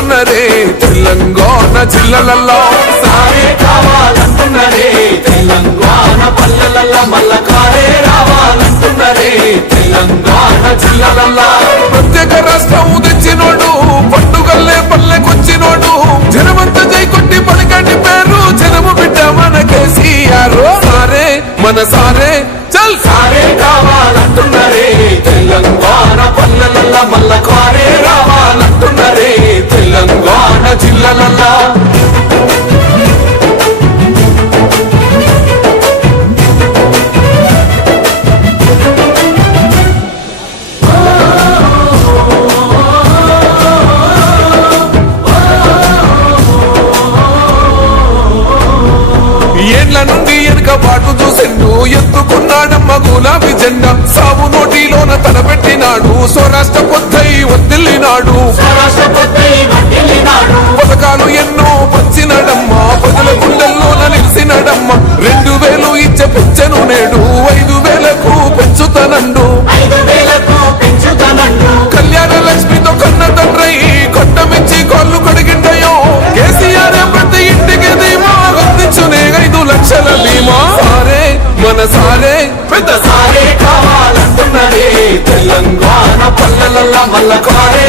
కావాలంటున్నారే తెలంగాణ జిల్లాలలో సారే కావాలంటున్నారే తెలంగాణ పల్లెలలో మల్ల కారే రావాలంటున్నారే తెలంగాణ జిల్లాలలో ప్రత్యేక రాష్ట్రం తెచ్చినోడు పండుగల్లే పల్లెకొచ్చినోడు జనమంతా జై కొట్టి పలికండి పేరు జనము బిడ్డ మన కేసీఆర్ సారే మన సారే చల్ సారే కావాలంటున్నారే తెలంగాణ పల్లెలలో మల్ల కారే రావాలంటున్నారే తెలంగాణ జిల్లాలలో ఏళ్ల నుండి వెనుక బాటు చూసిండు ఎత్తుకున్నాడమ్మ గులాబీ జెండా సాగు నోటిలోన తలపెట్టినాడు స్వరాష్ట్ర పొద్దై వదిలినాడు పథకాలు ఎన్నో పంచినడమ్మ ప్రజల గుండెల్లోన నిలిచినడమ్మ 2000 ఇచ్చే పెంచెను నేడు 5000కు పెంచుతానండు కళ్యాణ లక్ష్మితో కన్న తండ్రై కొట్టమించి కాళ్ళు కడిగిండయో కేసీఆర్ ప్రతి ఇంటికి ధీమా అందించునే 5 లక్షల బీమా సారే మన సారే పెద్ద సారే కావాలంటున్నారే తెలంగాణ పల్లెలలో మల్ల కారే